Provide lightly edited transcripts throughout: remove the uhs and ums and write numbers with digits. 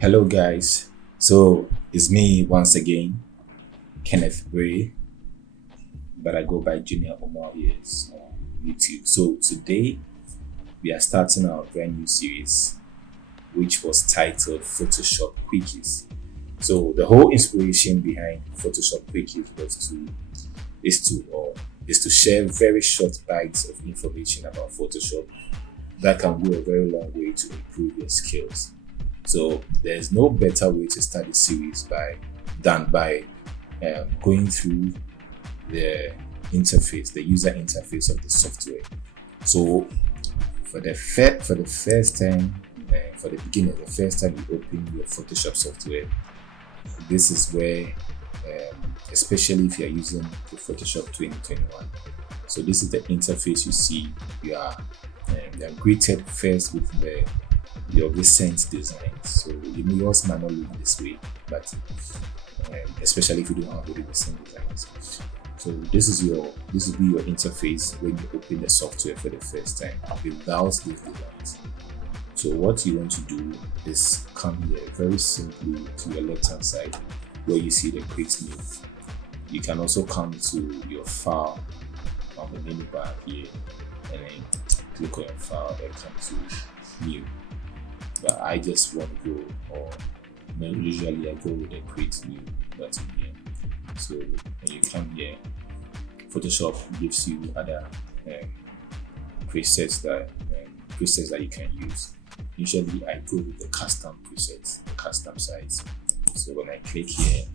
Hello, guys. So it's me once again, Kenneth Bray, but I go by Junior Omar Years on YouTube. So today we are starting our brand new series, which was titled Photoshop Quickies. So the whole inspiration behind Photoshop Quickies is to or is to share very short bites of information about Photoshop that can go a very long way to improve your skills. So there's no better way to start the series than by going through the the user interface of the software. So for the first time, for the beginner, the first time you open your Photoshop software, this is where, especially if you are using the Photoshop 2021. So this is the interface you see. You are greeted first with your recent designs. So yours might not look this way, but especially if you don't have very recent designs. So this will be your interface when you open the software for the first time without these designs. So what you want to do is come here very simply to your left hand side where you see the Create New. You can also come to your file on the menu bar here and then click on your file and come to New. But I just want to go, or usually I go with the Create New button here. So when you come here, Photoshop gives you other presets that you can use. Usually I go with the custom presets, the custom size. So when I click here,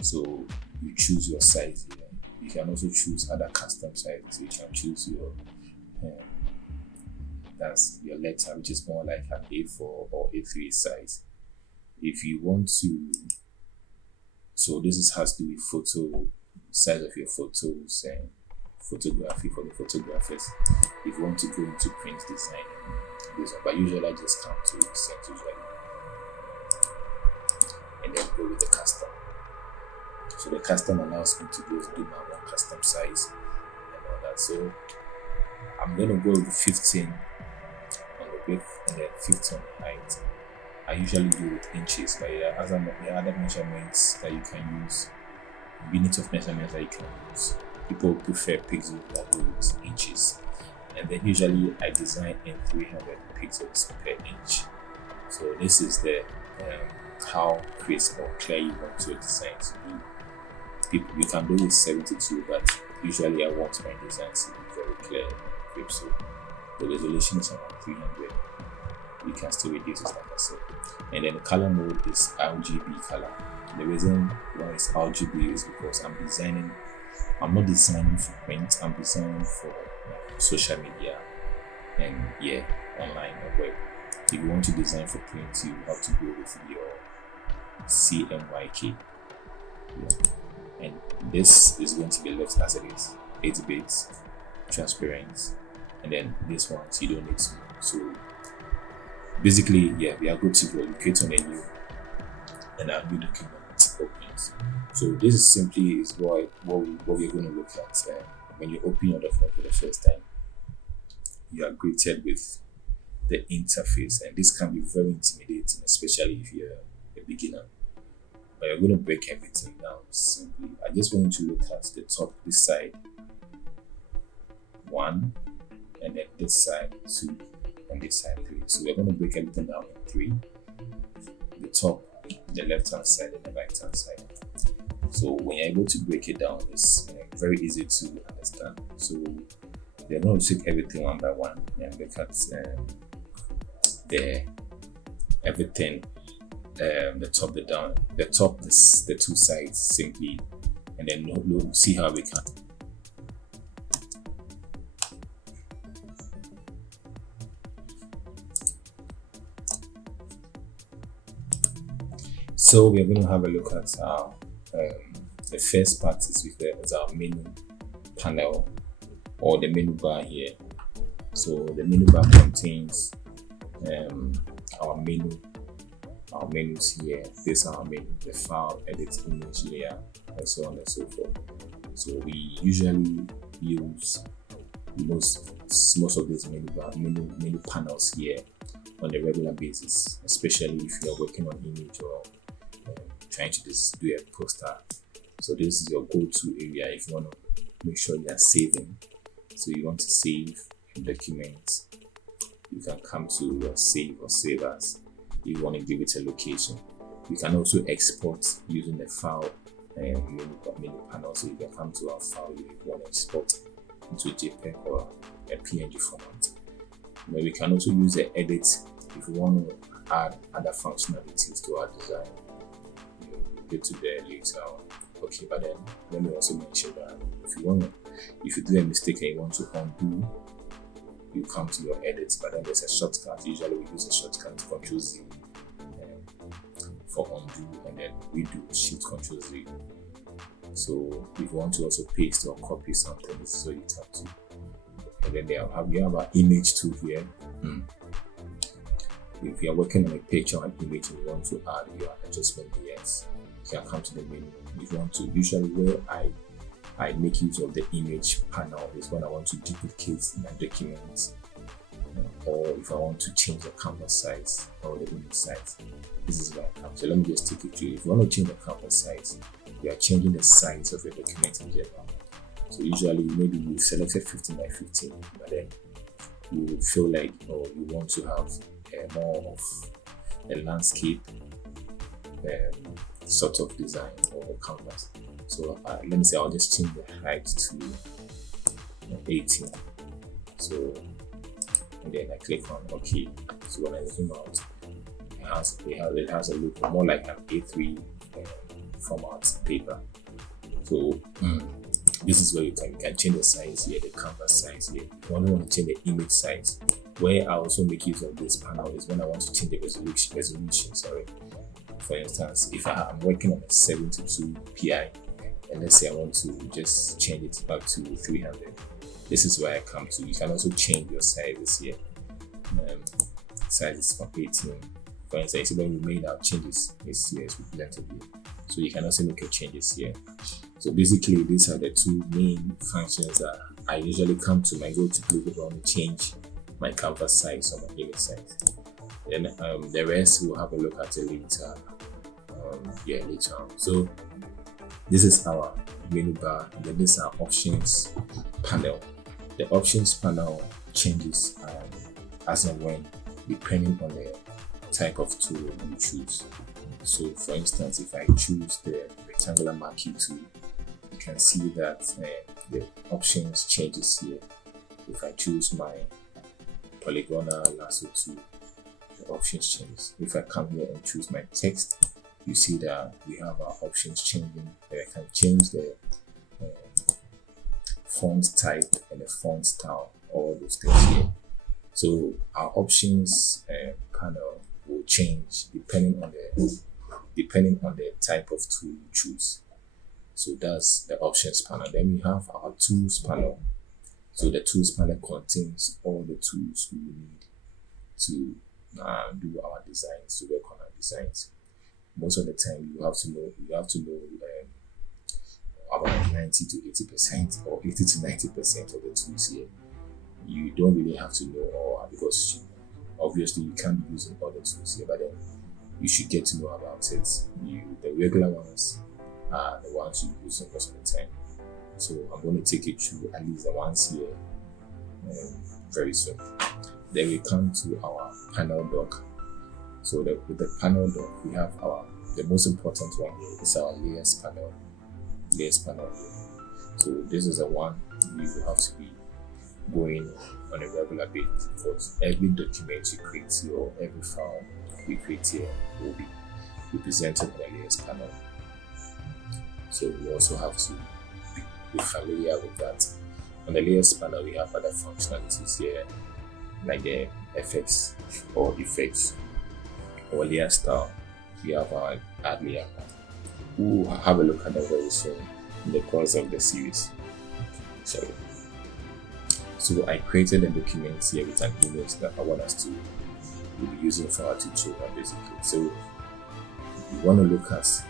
so you choose your size here. You can also choose other custom sizes. You can choose your that's your letter, which is more like an A4 or A3 size. If you want to, so has to do with photo size of your photos and photography for the photographers. If you want to go into print design, but usually I just come to set usually and then go with the custom. So the custom allows me to just do my own custom size and all that. So I'm going to go with 15 on the width and then 15 on the height. I usually do with inches, but there are other measurements that you can use, units of measurements that you can use. People prefer pixels that go with inches. And then usually I design in 300 pixels per inch. So this is the how crisp or clear you want your design to be. You can do with 72, but usually I want my designs to be very clear and crisp. So the resolution is around 300. You can still reduce it, like I said. And then the color mode is RGB color. The reason why it's RGB is because I'm not designing for print, I'm designing for social media and online or web. If you want to design for print, you have to go with your CMYK. And this is going to be left as it is, 8 bits, transparent, and then this one you don't need to. So basically, we are good to go. You create on a new and our new document opens. So this is simply what we're going to look at. When you open your document for the first time, you are greeted with the interface, and this can be very intimidating, especially if you're a beginner. But you're going to break everything down simply. I just want you to look at the top, this side, 1, and then this side, 2, and this side, 3. So we're going to break everything down in 3. The top, the left hand side, and the right hand side. So when you're able to break it down, it's very easy to understand. So we're going to take everything one by one and look at everything, the top, the 2 sides simply, and then see how we can. So we're going to have a look at our the first part is our menu panel or the menu bar here. So the menu bar contains our menus here. This is our menu, the file, edit, image, layer, and so on and so forth. So we usually use most of these menu panels here on a regular basis, especially if you are working on image or trying to just do a poster. So this is your go-to area if you want to make sure you are saving. So you want to save your documents, you can come to your save or save as. You want to give it a location. You can also export using the file menu panel. So you can come to our file if you want to export into JPEG or a PNG format. But we can also use the edit if you want to add other functionalities to our design. We'll get to there later on. Okay, but then let me also mention that if you do a mistake and you want to undo, you come to your edits, but then there's a shortcut. Usually we use a shortcut Ctrl Z for undo, and then we do Shift Ctrl Z. So if you want to also paste or copy something, this is what you come to. And then we have our image tool here. If you are working on a picture or an image and you want to add your adjustment layers, you can come to the menu. If you want to, usually where I make use of the image panel is when I want to duplicate my documents, or if I want to change the canvas size or the image size. This is where I come. So let me just take it to you. If you want to change the canvas size, you are changing the size of your document in general. So usually maybe you selected 15 by 15, but then you feel like you want to have more of a landscape sort of design or canvas. So let me say I'll just change the height to 18. So and then I click on OK. So when I zoom out, it has a look more like an A3 format paper. So this is where you can change the size here, the canvas size here. If you only want to change the image size, where I also make use of this panel is when I want to change the resolution. For instance, if I'm working on a 72 pi, and let's say I want to just change it back to 300, this is where I come to. You can also change your sizes here. Sizes from 18. For instance, when we made our changes this year, we left it here. So you can also make your changes here. So basically, these are the two main functions that I usually come to my go-to place if I want to change my canvas size or my image size. Then the rest we'll have a look at it later. Later on. So this is our menu bar, and then this is our options panel. The options panel changes as and when, depending on the type of tool you choose. So for instance, if I choose the rectangular marquee tool, you can see that the options changes here. If I choose my polygonal lasso tool, the options changes. If I come here and choose my text, you see that we have our options changing. I can change the font type and the font style, all those things here. So our options panel will change depending on the type of tool you choose. So that's the options panel. Then we have our tools panel. So the tools panel contains all the tools we need to do our designs, to work on our designs. Most of the time you have to know about 90 to 80% or 80 to 90% of the tools here. You don't really have to know all, because obviously you can't be using all the tools here, but then you should get to know about it. The regular ones are the ones you use most of the time. So I'm going to take you through at least the ones here very soon. Then we come to our panel dock. So with the panel dock, we have the most important one here is our layers panel. Layers panel here. So this is the one you have to be going on a regular basis, because every document you create here or every file you create here will be represented on the layers panel. So we also have to be familiar with that. On the layers panel, we have other functionalities here, like the effects or layer style. We have our add layer. We'll have a look at that very soon in the course of the series. So I created a document here with an image that I want us to be using for our tutorial, basically. So we want to look at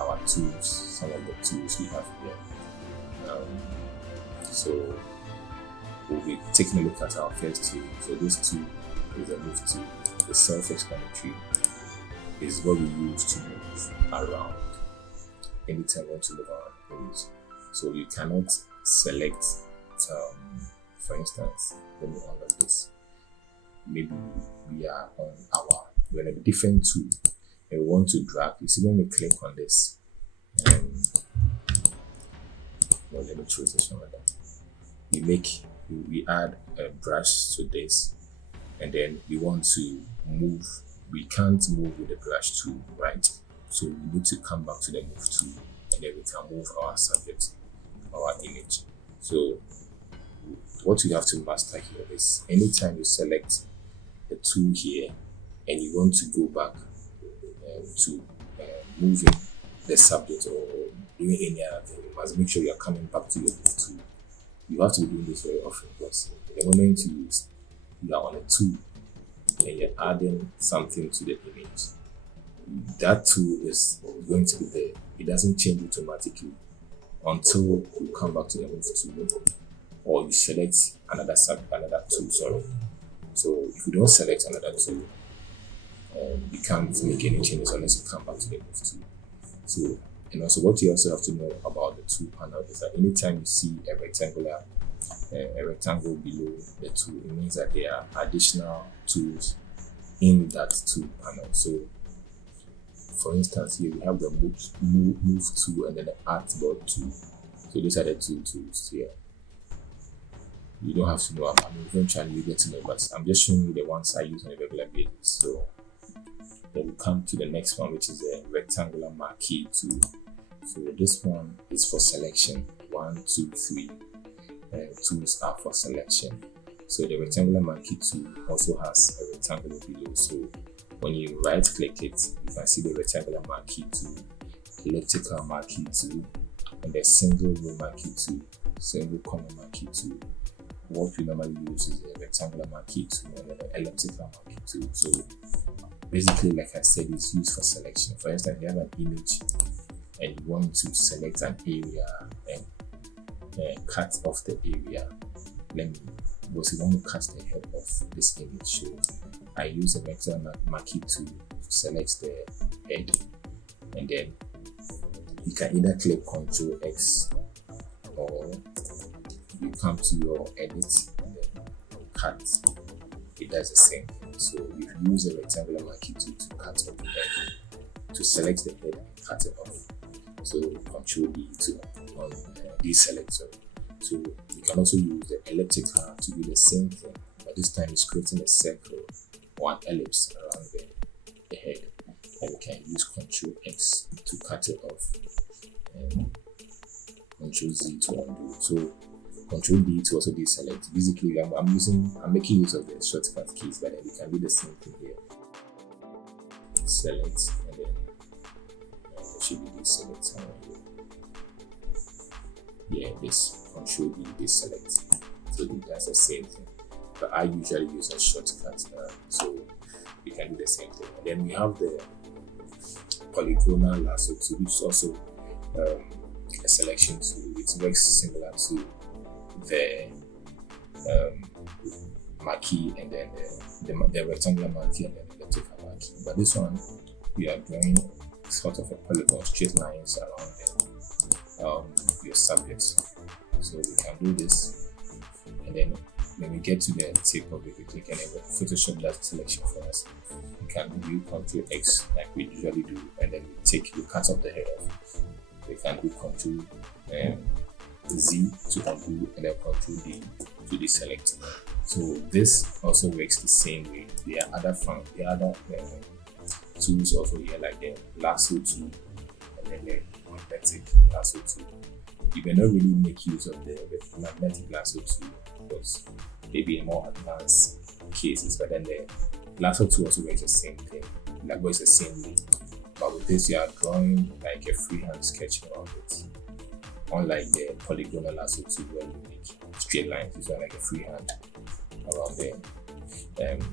our tools, some of the tools we have here. So we'll be taking a look at our first tool. So this tool is a move tool. The self-explanatory is what we use to move around anytime we want to move around image. So you cannot select, for instance, let me unlock this. Maybe we're on a different tool and we want to drag. You see, when we click on this, well, let me choose this one. We add a brush to this, and then we want to move. We can't move with the brush tool, right? So we need to come back to the move tool, and then we can move our subject, our image. So what you have to master here is anytime you select the tool here and you want to go back to moving the subject or doing any other thing, you must make sure you are coming back to your move tool. You have to be doing this very often because the moment you are on a tool and you're adding something to the image, that tool is going to be there. It doesn't change automatically until you come back to the move tool or you select another tool. So if you don't select another tool, you can't make any changes unless you come back to the move tool. So, and also what you also have to know about the tool panel is that anytime you see a rectangle below the tool, it means that there are additional tools in that tool panel. So for instance, here we have the move tool and then the artboard tool. So these are the two tools here. You don't have to know. Eventually you get to know, but I'm just showing you the ones I use on a regular basis. So then we come to the next one, which is a rectangular marquee tool. So this one is for selection. 1, 2, 3 tools are for selection. So the rectangular marquee tool also has a rectangle below. So when you right click it, you can see the rectangular marquee tool, elliptical marquee tool, and the single row marquee tool, single corner marquee tool. What we normally use is a rectangular marquee tool and then an elliptical marquee tool. So basically, like I said, it's used for selection. For instance, you have an image and you want to select an area and cut off the area. Because you want to cut the head of this image. So I use a rectangular marquee tool to select the head, and then you can either click Ctrl X or you come to your edit and then cut. It does the same thing. So you use a rectangular marquee tool to cut off the head, to select the head and cut it off. So Ctrl D to deselect. So you can also use the elliptical to do the same thing, but this time it's creating a circle or an ellipse around the head. And we can use Ctrl X to cut it off and Ctrl Z to undo. So Ctrl D to also deselect. Basically, I'm making use of the shortcut keys, but then we can do the same thing here. Select, and then it should be deselect somewhere here. Yeah, this Ctrl D deselect. So that's the same thing. But I usually use a shortcut, so we can do the same thing. And then we have the polygonal lasso tool, which is also a selection tool. It works similar to the marquee and then the rectangular marquee and then the elliptical marquee. But this one, we are drawing sort of a polygon, straight lines around your subjects. So we can do this, and then when we get to the tip of it, we click and then Photoshop does the selection for us. We can do Ctrl X like we usually do, and then we cut off the head off. We can do Ctrl Z to undo and then Ctrl D to deselect. So this also works the same way. There are other tools also here, like the lasso tool and then the magnetic lasso tool. You may not really make use of the magnetic lasso tool because maybe in more advanced cases, but then the lasso tool also works the same thing, like works the same way. But with this, you are drawing like a freehand sketch around it. Unlike the polygonal lasso tool where you make straight lines, it's like a freehand around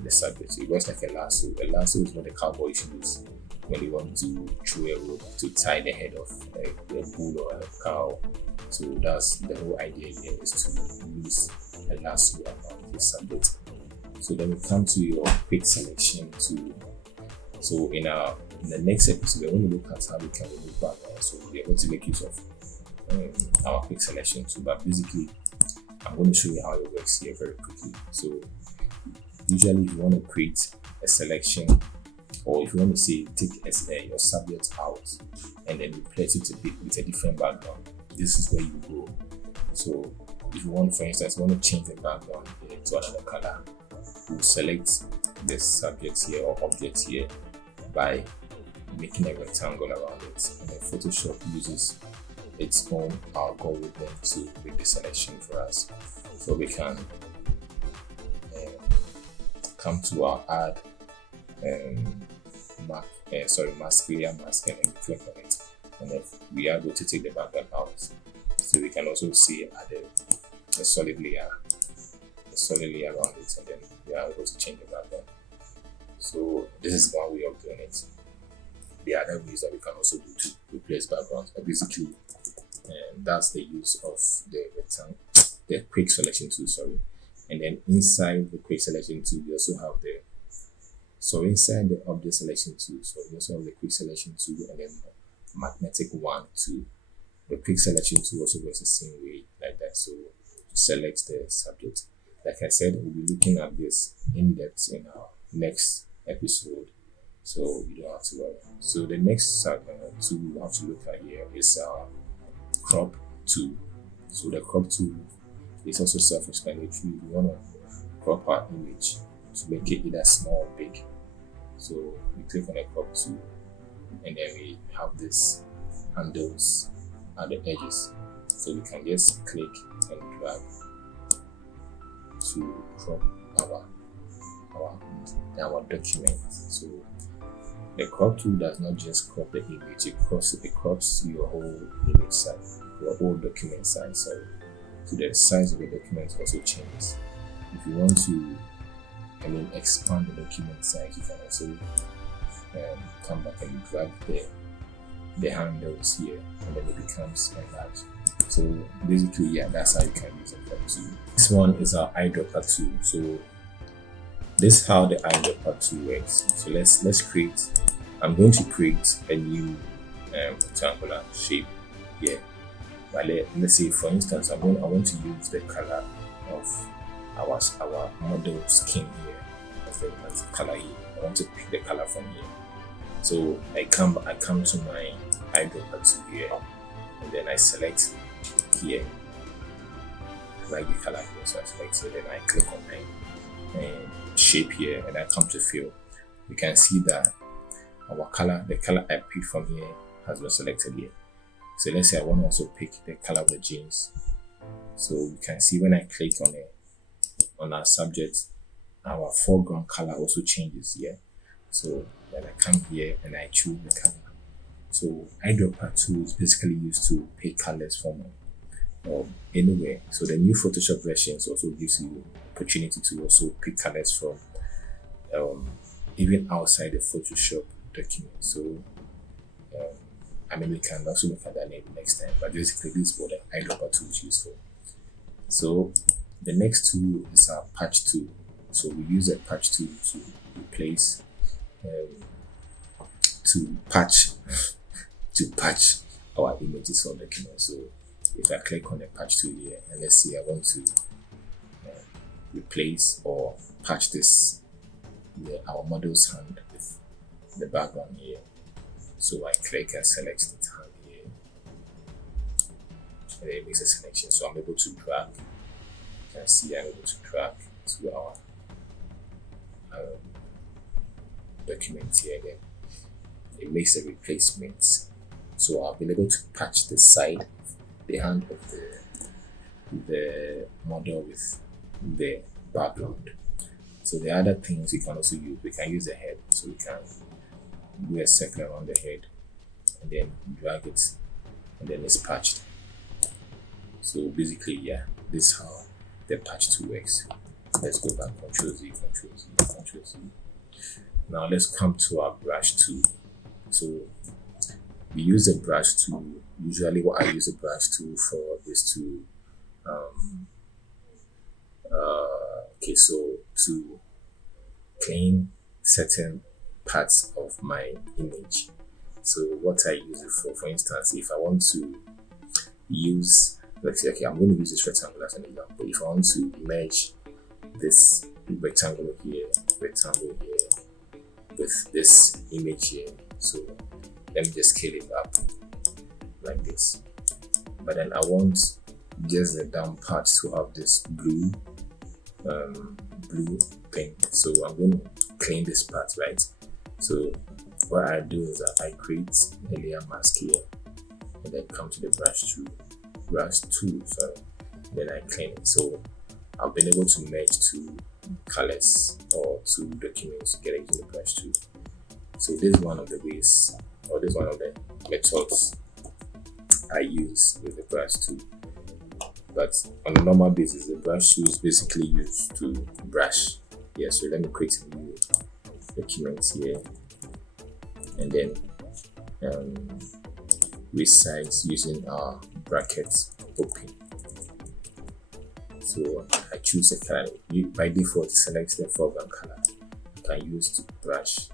the subject. It works like a lasso. A lasso is what the cowboys use when they want to throw a rope to tie the head of a bull or a cow. So that's the whole idea here, is to use a lasso around the subject. So then we come to your quick selection tool. So in the next episode, we're going to look at how we can remove background. So we're going to make use of our quick selection tool. But basically, I'm going to show you how it works here very quickly. So usually, if you want to create a selection, or if you want to say take your subject out and then replace it with a different background, this is where you go. So if you want, for instance, you want to change the background here to another color, we'll select the subject here or object here by making a rectangle around it, and then Photoshop uses its own algorithm to make the selection for us. So we can come to our add mask layer mask and then click on it, and then we are able to take the background out. So we can also see add a solid layer around it, and then we are able to change the background. So this is one way of doing it. The other ways that we can also do to replace backgrounds, but basically that's the use of the quick selection tool, and then inside the quick selection tool we also have inside the object selection tool, so we also have the quick selection tool and then magnetic one too. The quick selection tool also works the same way like that. So to select the subject, like I said, we'll be looking at this in depth in our next episode, so you don't have to worry. So the next tool we have to look at here is our crop tool. So the crop tool is also self-explanatory. We want to crop our image to make it either small or big. So we click on the crop tool, and then we have this handles at the edges. So we can just click and drag to crop our document. So the crop tool does not just crop the image, it crops your whole image size, your whole document size. So the size of the document also changes. If you want to expand the document size, you can also come back and drag the handles here, and then it becomes enlarged. So basically, yeah, that's how you can use a crop tool. This one is our eyedropper tool. So this is how the eyedropper tool works. So let's create. I'm going to create a new rectangular shape here. But let's say, for instance, I want to use the color of our model skin here as the color here. I want to pick the color from here. So I come to my eyedropper tool here, and then I select here. I like the color here, so I select it. Then I click on my shape here, and I come to fill. You can see that our color, the color I picked from here, has been selected here. So let's say I want to also pick the color of the jeans. So you can see when I click on our subject, our foreground color also changes here. So then I come here and I choose the color. So eyedropper tool is basically used to pick colors from anywhere. So the new Photoshop versions also gives you opportunity to also pick colors from even outside the Photoshop document. So we can also look at that next time, but basically this is what the eyedropper tool is used for. So the next tool is our patch tool. So we use a patch tool to replace to patch our images or documents. So if I click on the patch tool here, and let's see, I want to replace or patch this our model's hand with the background here. So I click and select the hand here, and then it makes a selection. So I'm able to drag. You can see I'm able to drag to our document here. Then it makes a replacement. So I'll be able to patch the side, the hand of the model with the background. So the other things we can also use, we can use the head. So we can do a circle around the head and then drag it, and then it's patched. So basically, yeah, this is how the patch tool works. Let's go back, Ctrl Z, Ctrl Z, Ctrl Z. Now let's come to our brush tool. So we use a brush tool. Usually what I use a brush tool for is to clean certain parts of my image. So what I use it for instance, if I want to use, let's say, okay, I'm going to use this rectangle as an example. If I want to merge this rectangle here with this image here, so let me just scale it up like this. But then I want just the down part to have this blue thing. So I'm going to clean this part, right? So what I do is that I create a layer mask here, and then come to the brush tool, sorry, then I clean it. So I've been able to merge two colors or two documents together using the brush tool. So this is one of the ways, or this is one of the methods I use with the brush tool. But on a normal basis, the brush tool is basically used to brush. Yeah, so let me create a new document here, and then resize using our brackets open. So I choose a color. By default, select the foreground color. You can use to brush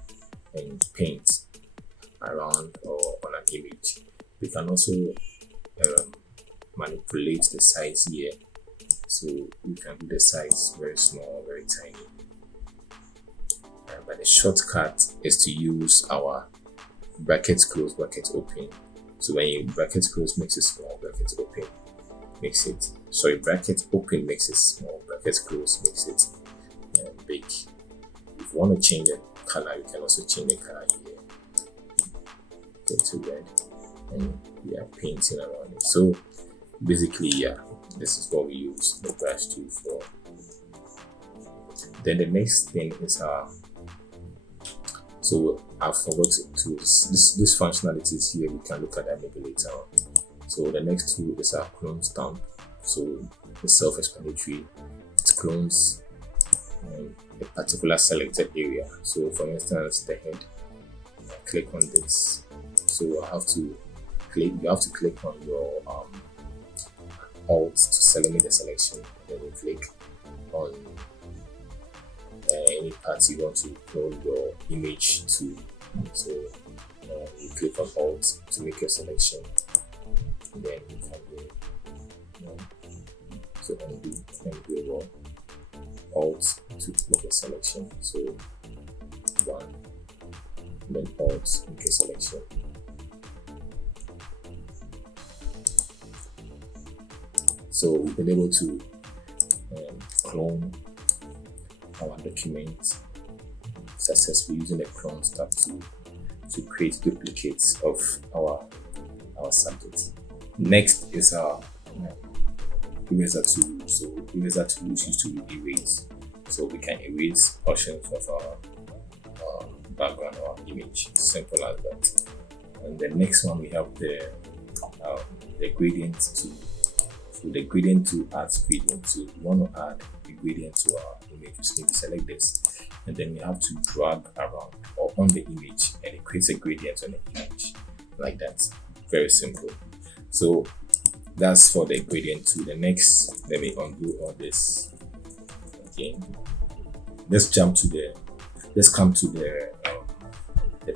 and paint around or on an image. We can also manipulate the size here. So we can do the size very small, very tiny. But the shortcut is to use our brackets close, brackets open. So when you brackets close makes it small, brackets open makes it, sorry, brackets open makes it small, brackets close makes it big. If you want to change the color, you can also change the color here into red, and we are painting around it. So basically, yeah, this is what we use the brush tool for. Then the next thing is so I forgot to this functionalities here. We can look at that maybe later on. So the next tool is our clone stamp. So it's self-explanatory. It clones a particular selected area. So for instance, the head. Click on this. So I have to click. You have to click on your Alt to select the selection. Then you click on any part you want to clone your image to. So you click on Alt to make your selection. And then you can go, so undo Alt to make a selection. So one, and then Alt make a selection. So we've been able to clone our document successfully using the clone tab to create duplicates of our subject. Next is our eraser tool. So eraser tool is used to erase. So we can erase portions of our background or image. Simple as that. And the next one we have the gradient tool. So the gradient tool adds gradient. So if you want to add a gradient to our image, you need to select this, and then we have to drag around or on the image, and it creates a gradient on the image like that. Very simple. So that's for the gradient tool. The next, let me undo all this again. Let's come to the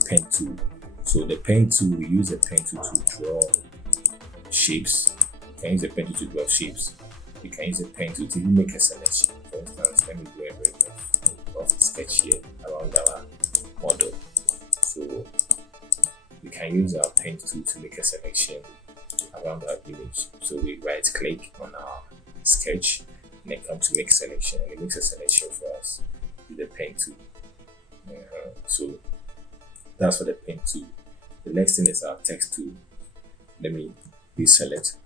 pen tool. So the pen tool, we use the pen tool to draw shapes. You can use the pen tool to draw shapes. You can use the pen tool to make a selection. For instance, let me do a very rough sketch here around our model. So we can use our pen tool to make a selection around our image. So we right click on our sketch and then come to make selection, and it makes a selection for us with the pen tool. So that's for the pen tool. The next thing is our text tool. Let me deselect.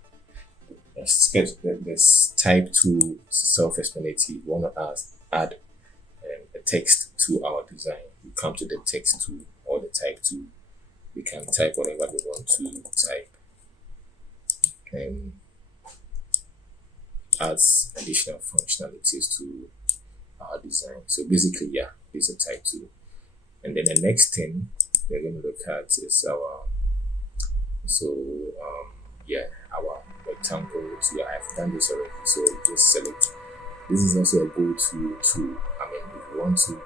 Sketch this type to self-explanatory. We want to add a text to our design. We come to the text tool or the type tool. We can type whatever we want to type and adds additional functionalities to our design. So basically, yeah, this is a type tool. And then the next thing we're going to look at is our our rectangle tool. I've done this already, so just select. This is also a go-to tool. I mean, if you want to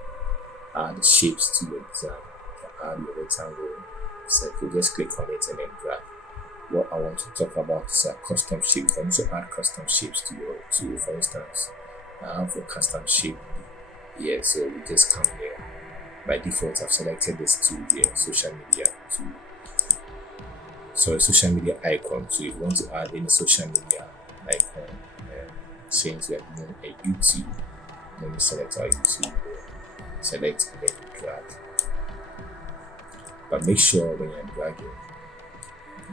add shapes to your design. You can add your rectangle circle, just click on it and then drag. What I want to talk about is a custom shape. You can also add custom shapes to for instance, I have a custom shape here, so we just come here. By default, I've selected this tool here, social media tool. So a social media icon. So if you want to add any social media icon, since we are doing a YouTube, let me select our YouTube, select and then drag. But make sure when you're dragging,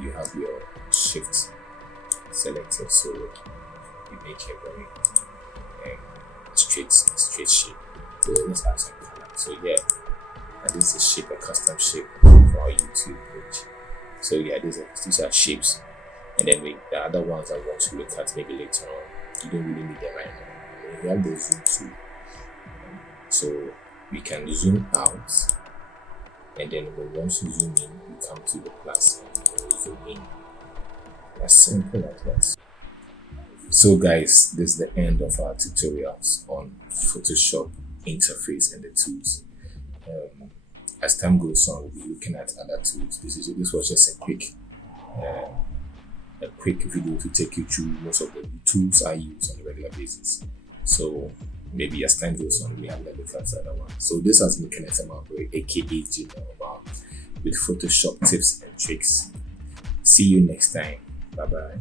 you have your shift selected, so you make a very straight shape. So let's add some color. So yeah, and this is shape, a custom shape for our YouTube page. So yeah, these are shapes, and then the other ones I want to look at maybe later on. You don't really need them right now. We have the zoom tool, so we can zoom out, and then when we want to zoom in, we come to the plus and we zoom in. As simple as that. So guys, this is the end of our tutorials on Photoshop interface and the tools. As time goes on, we'll be looking at other tools. This was just a quick video to take you through most of the tools I use on a regular basis. So maybe as time goes on, we have a look at the other one. So this has been Kenneth Amabwe, aka Junior Omar, with Photoshop tips and tricks. See you next time. Bye bye.